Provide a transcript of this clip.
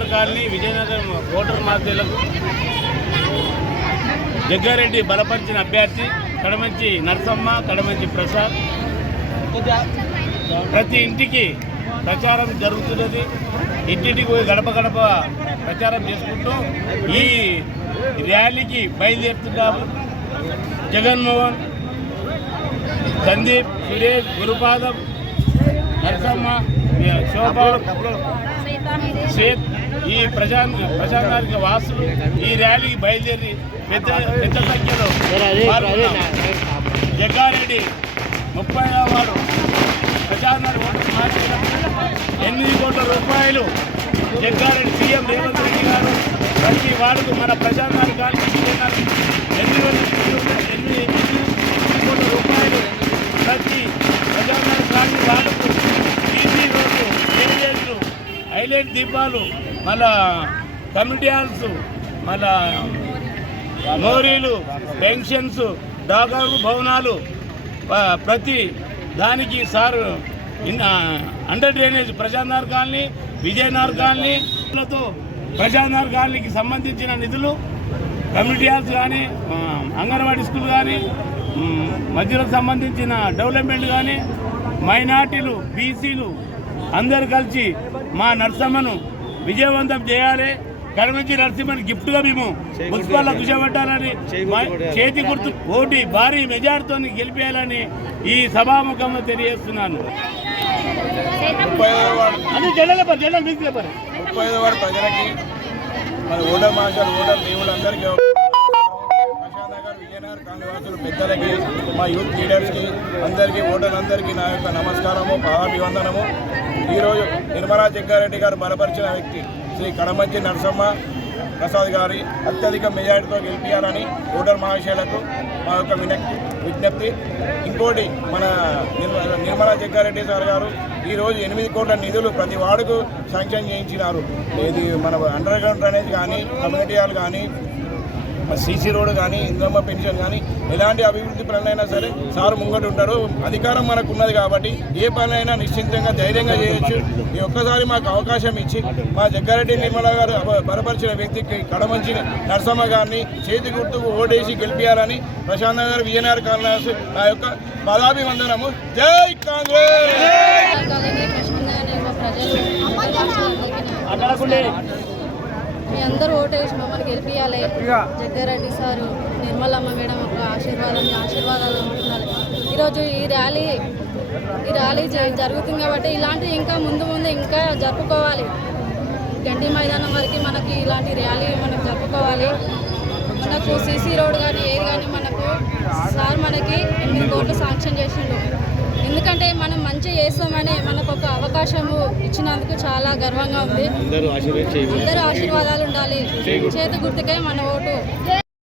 Vijayanagar colony Vizianagaram voter మార్తీలకు Jaggareddy బలపరిచిన అభ్యర్థి కడమంచి నరసమ్మ, కడమంచి ప్రసాద్. ప్రతి ఇంటికి ప్రచారం జరుగుతున్నది. ఇంటింటికి పోయి గడప గడప ప్రచారం చేసుకుంటూ ఈ ర్యాలీకి బయలుదేరుతున్నాము. జగన్మోహన్, సందీప్, సురేష్, గురుపాదం, నరసమ్మ, శోభ, శ్వేత్, ఈ ప్రజానాయక వాసులు ఈ ర్యాలీకి బయలుదేరి పెద్ద సంఖ్యలో జగ్గారెడ్డి 30వ వార్డు ప్రజానాయక ఓటర్ మార్చినప్పుడు 8 కోట్ల రూపాయలు జగ్గారెడ్డి సీఎం రేవంత్ రెడ్డి గారు ప్రతి వార్డుకు మన ప్రజానాయకానికి 8 కోట్ల రూపాయలు ప్రతి ప్రజానాయకానికి వార్డుకు బీసీ రోడ్లు, డ్రైనేజీలు, హైలైట్ దీపాలు, మళ్ళా కమ్యూనిటీ హాల్స్, మళ్ళా మోరీలు, పెన్షన్స్, డాగారు భవనాలు, ప్రతి దానికి sir under drainage Prajanagar colony, Vijayanagar కాలనీలతో ప్రజానగర్ కాలనీకి సంబంధించిన నిధులు, కమ్యూనిటీ హాల్స్ కానీ, అంగన్వాడీ స్కూల్ కానీ, మధ్యలకు సంబంధించిన డెవలప్మెంట్ కానీ, మైనార్టీలు, బీసీలు అందరు కలిసి మా నరసమ్మను విజయవంతం చేయాలి. కడమంచి నరసింహని గిఫ్ట్గా మేము మున్సిపాల్లో కూర్చోబెట్టాలని, చేతి గుర్తు ఓటి భారీ మెజార్టీతో గెలిపేయాలని ఈ సభాముఖంగా తెలియజేస్తున్నాను. 35వ వార్డు ప్రజలకి, మన ఓటర్ మాస్టర్, ఓటర్ దేవుళ్ళందరికీ, ప్రశాంతనగర్, విజయనగర్ కాలనీవాసులు పెద్దలకి, మా యూత్ లీడర్స్కి అందరికీ, ఓటర్లందరికీ నా యొక్క నమస్కారము, పాదాభివందనము. ఈరోజు నిర్మలా జగ్గారెడ్డి గారు బలపరిచిన వ్యక్తి శ్రీ కడమంచి నరసమ్మ ప్రసాద్ గారి అత్యధిక మెజారిటీతో గెలిపించాలని ఓటర్ మహాశయులకు మా యొక్క విజ్ఞప్తి. ఇంకోటి, మన నిర్మలా జగ్గారెడ్డి సార్ గారు ఈరోజు 8 కోట్ల నిధులు ప్రతి వార్డుకు శాంక్షన్ చేయించినారు. ఇది మన అండర్ గ్రౌండ్ డ్రైనేజ్ కానీ, కమ్యూనిటీ హాల్ కానీ, సీసీ రోడ్ కానీ, ఇంద్రమ్మ పెన్షన్ కానీ, ఎలాంటి అభివృద్ధి పనులైనా సరే సార్ ముంగట ఉంటారు. అధికారం మనకు ఉన్నది కాబట్టి ఏ పనైనా నిశ్చింతంగా ధైర్యంగా చేయొచ్చు. ఈ ఒక్కసారి మాకు అవకాశం ఇచ్చి మా జగ్గారెడ్డి నిర్మల గారు బలపరిచిన వ్యక్తికి కడమంచి నరసమ్మ గారిని చేతి గుర్తుకు ఓటేసి గెలిపించాలని ప్రశాంత్ నగర్, విజయనగర్ కాలనీ నా యొక్క పదాభివందనము. జై కాంగ్రెస్. మీ అందరూ ఓటేసి మమ్మల్ని గెలిపించాలి. జగ్గారెడ్డి సారు, నిర్మలమ్మ మేడం ఒక ఆశీర్వాదాలు ఉంటున్నారు. ఈరోజు ఈ ర్యాలీ జరుగుతుంది కాబట్టి ఇలాంటివి ఇంకా ముందు ఇంకా జరుపుకోవాలి. గండి మైదానం వరకు మనకి ఇలాంటి ర్యాలీ మనకు జరుపుకోవాలి. మనకు సీసీ రోడ్ కానీ ఏది కానీ మనకు సార్ మనకి 8 కోట్లు శాంక్షన్ చేసిండు. ఎందుకంటే మనం మంచి చేస్తామని మనకు ఒక అవకాశము ఇచ్చినందుకు చాలా గర్వంగా ఉంది. అందరూ ఆశీర్వాదాలు ఉండాలి. చేతి గుర్తుకే మన ఓటు.